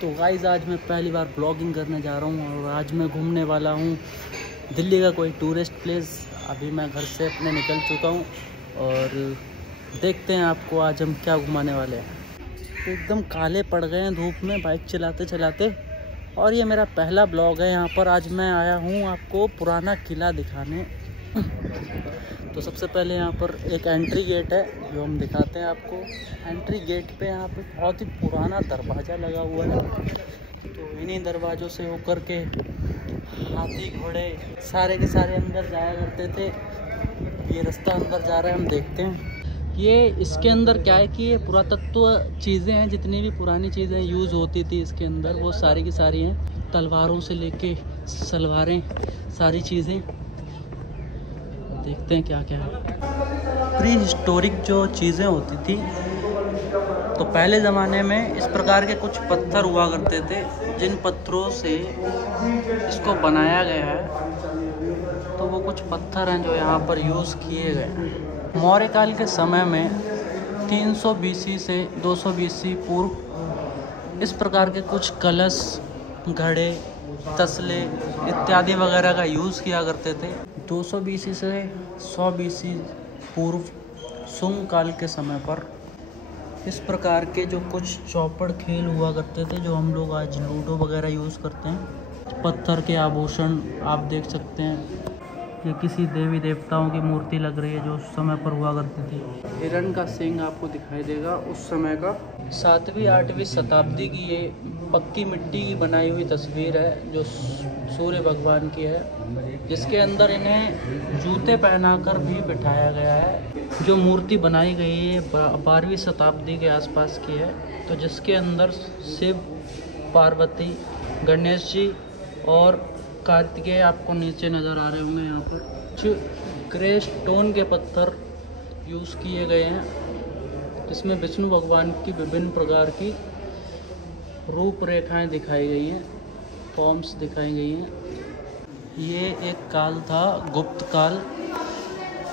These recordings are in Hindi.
तो गाइस आज मैं पहली बार ब्लॉगिंग करने जा रहा हूँ और आज मैं घूमने वाला हूँ दिल्ली का कोई टूरिस्ट प्लेस। अभी मैं घर से अपने निकल चुका हूँ और देखते हैं आपको आज हम क्या घुमाने वाले हैं। तो एकदम काले पड़ गए हैं धूप में बाइक चलाते चलाते, और ये मेरा पहला ब्लॉग है यहाँ पर। आज मैं आया हूँ आपको पुराना किला दिखाने। तो सबसे पहले यहाँ पर एक एंट्री गेट है जो हम दिखाते हैं आपको। एंट्री गेट पे यहाँ पे बहुत ही पुराना दरवाज़ा लगा हुआ है। तो इन्हीं दरवाज़ों से होकर के हाथी घोड़े सारे के सारे अंदर जाया करते थे। ये रास्ता अंदर जा रहा है, हम देखते हैं। ये इसके अंदर क्या है कि ये पुरातत्व चीज़ें हैं, जितनी भी पुरानी चीज़ें यूज़ होती थी इसके अंदर वो सारी की सारी हैं। तलवारों से लेके सलवारें, सारी चीज़ें देखते हैं क्या क्या है। प्री हिस्टोरिक जो चीज़ें होती थी, तो पहले ज़माने में इस प्रकार के कुछ पत्थर हुआ करते थे जिन पत्थरों से इसको बनाया गया है। तो वो कुछ पत्थर हैं जो यहाँ पर यूज़ किए गए। मौर्य काल के समय में 300 BC से 200 BC पूर्व इस प्रकार के कुछ कलश, घड़े, तसले इत्यादि वगैरह का यूज़ किया करते थे। 200 BC से 100 BC पूर्व सुंग काल के समय पर इस प्रकार के जो कुछ चौपड़ खेल हुआ करते थे, जो हम लोग आज लूडो वगैरह यूज़ करते हैं। पत्थर के आभूषण आप देख सकते हैं। ये किसी देवी देवताओं की मूर्ति लग रही है जो उस समय पर हुआ करती थी। हिरण का सींग आपको दिखाई देगा उस समय का। 7वीं 8वीं शताब्दी की ये पक्की मिट्टी की बनाई हुई तस्वीर है जो सूर्य भगवान की है, जिसके अंदर इन्हें जूते पहनाकर भी बिठाया गया है। जो मूर्ति बनाई गई है 12वीं शताब्दी के आसपास की है। तो जिसके अंदर शिव, पार्वती, गणेश जी और कार्तिकेय आपको नीचे नज़र आ रहे होंगे। यहाँ पर कुछ ग्रे स्टोन के पत्थर यूज़ किए गए हैं, जिसमें विष्णु भगवान की विभिन्न प्रकार की रूपरेखाएं दिखाई गई हैं, फॉर्म्स दिखाई गई हैं। ये एक काल था गुप्त काल,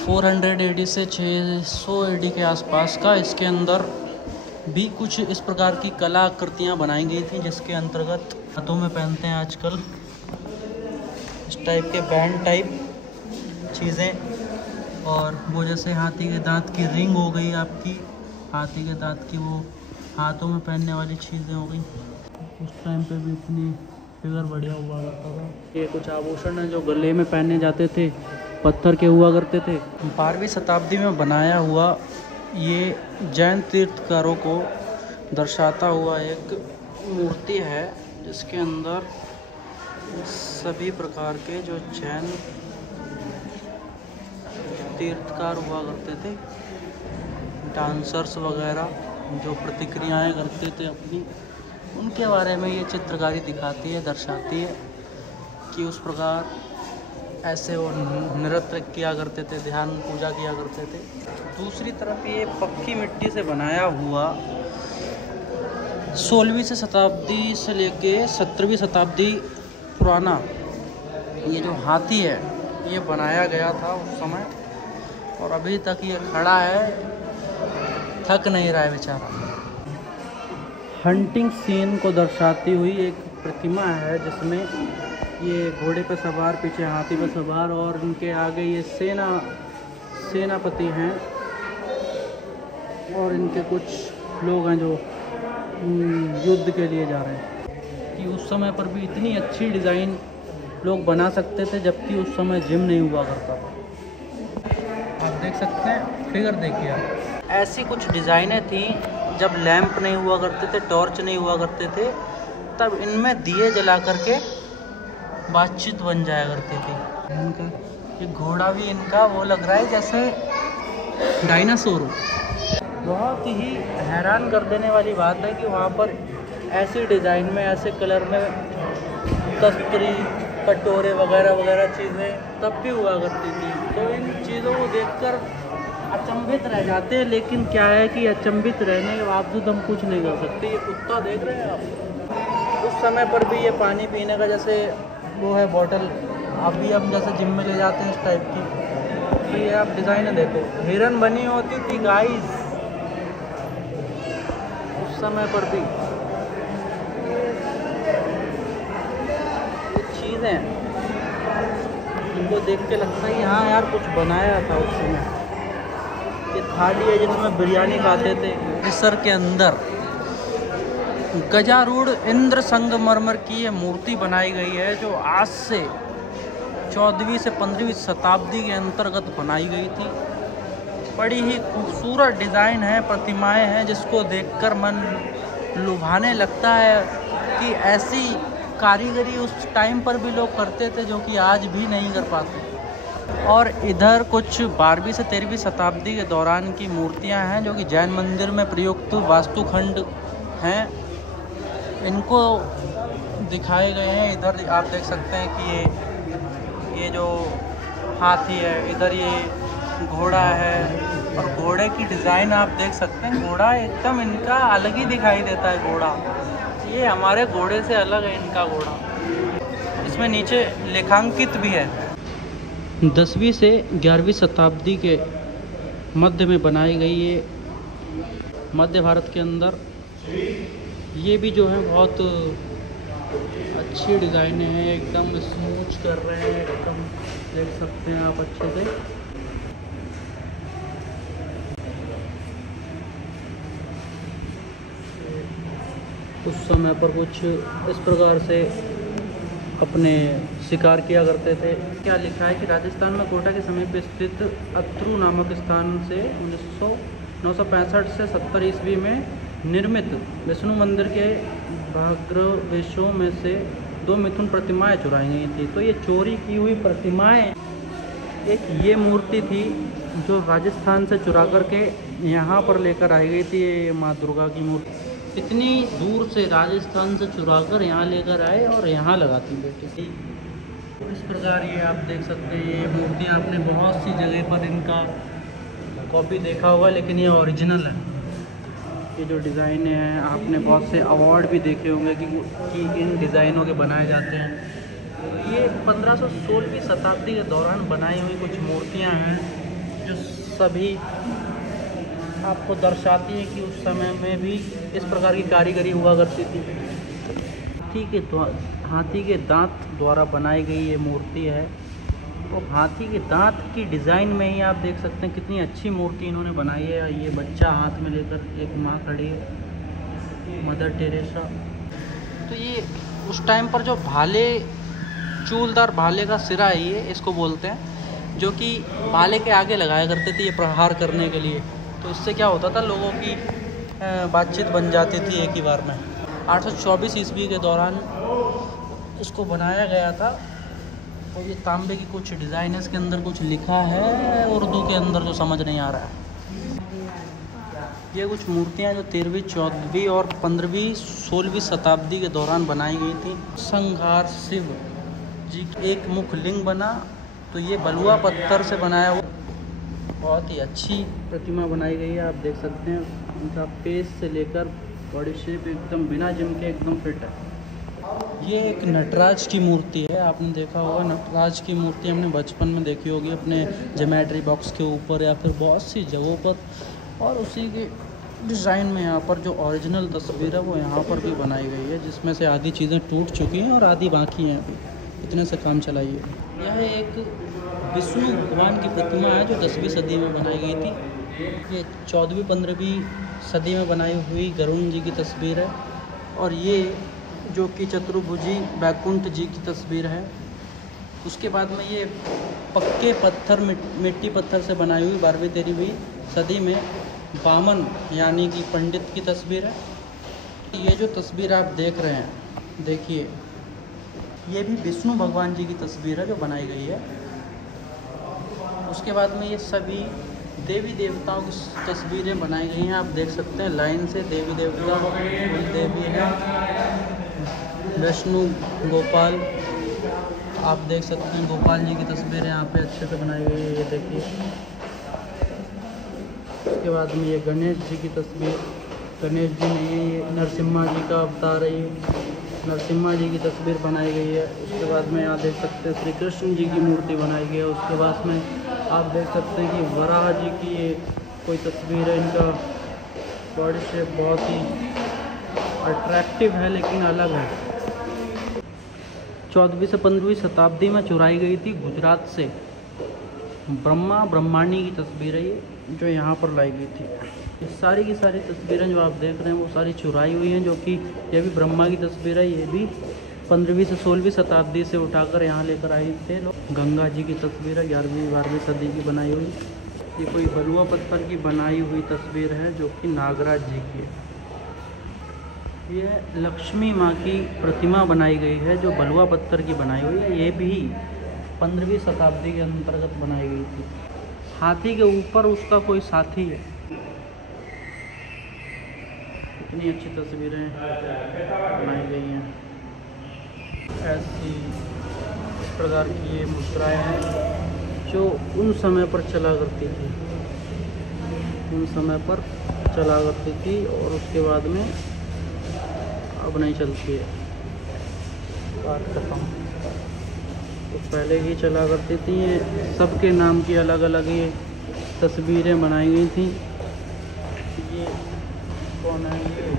400 AD से 600 AD के आसपास का। इसके अंदर भी कुछ इस प्रकार की कला आकृतियाँ बनाई गई थी, जिसके अंतर्गत हाथों में पहनते हैं आजकल इस टाइप के बैंड टाइप चीज़ें। और वो जैसे हाथी के दांत की रिंग हो गई आपकी, हाथी के दांत की वो हाथों में पहनने वाली चीज़ें हो गई। उस टाइम पे भी इतनी फिगर बढ़िया हुआ करता था। ये कुछ आभूषण हैं जो गले में पहने जाते थे, पत्थर के हुआ करते थे। 12वीं शताब्दी में बनाया हुआ ये जैन तीर्थकारों को दर्शाता हुआ एक मूर्ति है, जिसके अंदर सभी प्रकार के जो जैन तीर्थकार हुआ करते थे, डांसर्स वगैरह जो प्रतिक्रियाएं करते थे अपनी, उनके बारे में ये चित्रकारी दिखाती है, दर्शाती है कि उस प्रकार ऐसे वो नृत्य किया करते थे, ध्यान पूजा किया करते थे। दूसरी तरफ ये पक्की मिट्टी से बनाया हुआ 16वीं शताब्दी से लेके 17वीं शताब्दी पुराना ये जो हाथी है ये बनाया गया था उस समय, और अभी तक ये खड़ा है, थक नहीं रहा है बेचारा। हंटिंग सीन को दर्शाती हुई एक प्रतिमा है, जिसमें ये घोड़े पर सवार, पीछे हाथी पर सवार, और इनके आगे ये सेनापति हैं और इनके कुछ लोग हैं जो युद्ध के लिए जा रहे हैं। कि उस समय पर भी इतनी अच्छी डिज़ाइन लोग बना सकते थे, जबकि उस समय जिम नहीं हुआ करता था। आप देख सकते हैं, फिगर देखिए आप। ऐसी कुछ डिज़ाइनें थी जब लैंप नहीं हुआ करते थे, टॉर्च नहीं हुआ करते थे, तब इनमें दिए जला करके बातचीत बन जाया करती थी। इनका ये घोड़ा भी इनका वो लग रहा है जैसे डायनासोर हो। बहुत ही हैरान कर देने वाली बात है कि वहाँ पर ऐसी डिज़ाइन में, ऐसे कलर में तस्तरी, कटोरे वगैरह वगैरह चीज़ें तब भी हुआ करती थी। तो इन चीज़ों को देखकर अचंभित रह जाते हैं, लेकिन क्या है कि अचंभित रहने के बावजूद हम कुछ नहीं कर सकते। ये कुत्ता देख रहे हैं आप, उस समय पर भी ये पानी पीने का जैसे वो है बॉटल, अभी हम जैसे जिम में ले जाते हैं इस टाइप की। ये आप डिज़ाइनें देखो, हिरन बनी होती थी गाइस उस समय पर भी। चीज़ें इनको देख के लगता है कि हाँ यार कुछ बनाया था उस समय। ये थाली है जिसमें बिरयानी खाते थे। परिसर के अंदर गजारूढ़ इंद्र संगमरमर की ये मूर्ति बनाई गई है, जो आज से 14वीं से 15वीं शताब्दी के अंतर्गत बनाई गई थी। बड़ी ही खूबसूरत डिज़ाइन है, प्रतिमाएं हैं, जिसको देखकर मन लुभाने लगता है कि ऐसी कारीगरी उस टाइम पर भी लोग करते थे जो कि आज भी नहीं कर पाते। और इधर कुछ 12वीं से 13वीं शताब्दी के दौरान की मूर्तियां हैं जो कि जैन मंदिर में प्रयुक्त वास्तुखंड हैं, इनको दिखाए गए हैं। इधर आप देख सकते हैं कि ये जो हाथी है, इधर ये घोड़ा है, और घोड़े की डिज़ाइन आप देख सकते हैं। घोड़ा एकदम इनका अलग ही दिखाई देता है। घोड़ा ये हमारे घोड़े से अलग है इनका घोड़ा। इसमें नीचे लेखांकित भी है। 10वीं से 11वीं शताब्दी के मध्य में बनाई गई ये मध्य भारत के अंदर ये भी जो है बहुत अच्छी डिज़ाइनें हैं, एकदम स्मूच कर रहे हैं, एकदम देख सकते हैं आप अच्छे से। उस समय पर कुछ इस प्रकार से अपने शिकार किया करते थे। क्या लिखा है कि राजस्थान में कोटा के समीप स्थित अत्रू नामक स्थान से 965 से 70 ईस्वी में निर्मित विष्णु मंदिर के भाग्रवेशों में से 2 मिथुन प्रतिमाएं चुराई गई थी। तो ये चोरी की हुई प्रतिमाएं, एक ये मूर्ति थी जो राजस्थान से चुरा करके यहाँ पर लेकर आई गई थी। ये माँ दुर्गा की मूर्ति इतनी दूर से राजस्थान से चुरा कर यहाँ लेकर आए और यहाँ लगाती बेटी थी। इस प्रकार ये आप देख सकते हैं, ये मूर्तियाँ आपने बहुत सी जगह पर इनका कॉपी देखा होगा, लेकिन ये ओरिजिनल है। ये जो डिज़ाइन हैं आपने बहुत से अवार्ड भी देखे होंगे कि इन डिज़ाइनों के बनाए जाते हैं। ये 1516वीं शताब्दी के दौरान बनाई हुई कुछ मूर्तियाँ हैं जो सभी आपको दर्शाती है कि उस समय में भी इस प्रकार की कारीगरी हुआ करती थी। हाथी के दांत द्वारा बनाई गई ये मूर्ति है। और हाथी के दांत की डिज़ाइन में ही आप देख सकते हैं कितनी अच्छी मूर्ति इन्होंने बनाई है। ये बच्चा हाथ में लेकर, एक माँ खड़ी है, मदर टेरेसा। तो ये उस टाइम पर जो भाले, चूलदार भाले का सिरा है, ये इसको बोलते हैं, जो कि भाले के आगे लगाया करते थे ये प्रहार करने के लिए। तो इससे क्या होता था, लोगों की बातचीत बन जाती थी एक ही बार में। 824 ईस्वी के दौरान इसको बनाया गया था। और ये तांबे की कुछ डिज़ाइन है, इसके अंदर कुछ लिखा है उर्दू के अंदर जो समझ नहीं आ रहा है। ये कुछ मूर्तियाँ जो 13वीं, 14वीं और 15वीं, 16वीं शताब्दी के दौरान बनाई गई थी। संघार शिव जी एक मुख लिंग बना, तो ये बलुआ पत्थर से बनाया हुआ बहुत ही अच्छी प्रतिमा बनाई गई है। आप देख सकते हैं उनका फेस से लेकर बॉडी शेप एकदम बिना जिम के एकदम फिट है। ये एक नटराज की मूर्ति है। आपने देखा होगा नटराज की मूर्ति हमने बचपन में देखी होगी अपने ज्योमेट्री बॉक्स के ऊपर या फिर बहुत सी जगहों पर। और उसी के डिज़ाइन में यहाँ पर जो ओरिजिनल तस्वीर है वो यहाँ पर भी बनाई गई है, जिसमें से आधी चीज़ें टूट चुकी हैं और आधी बाकी हैं अभी। इतने से काम चलाइए। यह एक विष्णु भगवान की प्रतिमा है जो 10वीं सदी में बनाई गई थी। ये 14वीं, 15वीं सदी में बनाई हुई गरुण जी की तस्वीर है। और ये जो कि चतुर्भुजी बैकुंठ जी की तस्वीर है। उसके बाद में ये पक्के पत्थर, मिट्टी पत्थर से बनाई हुई 12वीं, 13वीं सदी में बामन यानी कि पंडित की तस्वीर है। ये जो तस्वीर आप देख रहे हैं, देखिए, ये भी विष्णु भगवान जी की तस्वीर है जो बनाई गई है। उसके बाद में ये सभी देवी देवताओं की तस्वीरें बनाई गई हैं। आप देख सकते हैं लाइन से देवी देवता, देवी है, विष्णु, गोपाल। आप देख सकते हैं गोपाल जी की तस्वीरें यहाँ पे अच्छे से बनाई गई है, ये देखिए। उसके बाद में ये गणेश जी की तस्वीर, गणेश जी नहीं, ये नरसिम्हा जी का अवतार है, ये नरसिम्हा जी की तस्वीर बनाई गई है। उसके बाद में यहाँ देख सकते हैं श्री कृष्ण जी की मूर्ति बनाई गई है। उसके बाद में आप देख सकते हैं कि वराह जी की ये कोई तस्वीर है। इनका बॉडी शेप बहुत ही अट्रैक्टिव है लेकिन अलग है। 14वीं से 15वीं शताब्दी में चुराई गई थी गुजरात से ब्रह्मांडी की तस्वीर है ये, जो यहाँ पर लाई गई थी। ये सारी की सारी तस्वीरें जो आप देख रहे हैं वो सारी चुराई हुई हैं, जो कि ये भी ब्रह्मा की तस्वीर है। ये भी 15वीं से 16वीं शताब्दी से उठाकर यहाँ लेकर आए थे लोग। गंगा जी की तस्वीर है 11वीं सदी की बनाई हुई। ये कोई बलुआ पत्थर की बनाई हुई तस्वीर है जो कि नागराज जी की है। ये लक्ष्मी माँ की प्रतिमा बनाई गई है जो बलुआ पत्थर की बनाई हुई है। ये भी 15वीं शताब्दी के अंतर्गत बनाई गई थी। हाथी के ऊपर उसका कोई साथी है। इतनी अच्छी तस्वीरें बनाई गई हैं। ऐसी इस प्रकार की ये मुद्राएं हैं जो उन समय पर चला करती थी, और उसके बाद में अब नहीं चलती है। बात खत्म। तो पहले ही चला करती थी। ये सबके नाम की अलग अलग ये तस्वीरें बनाई गई थी। ये कौन है? ये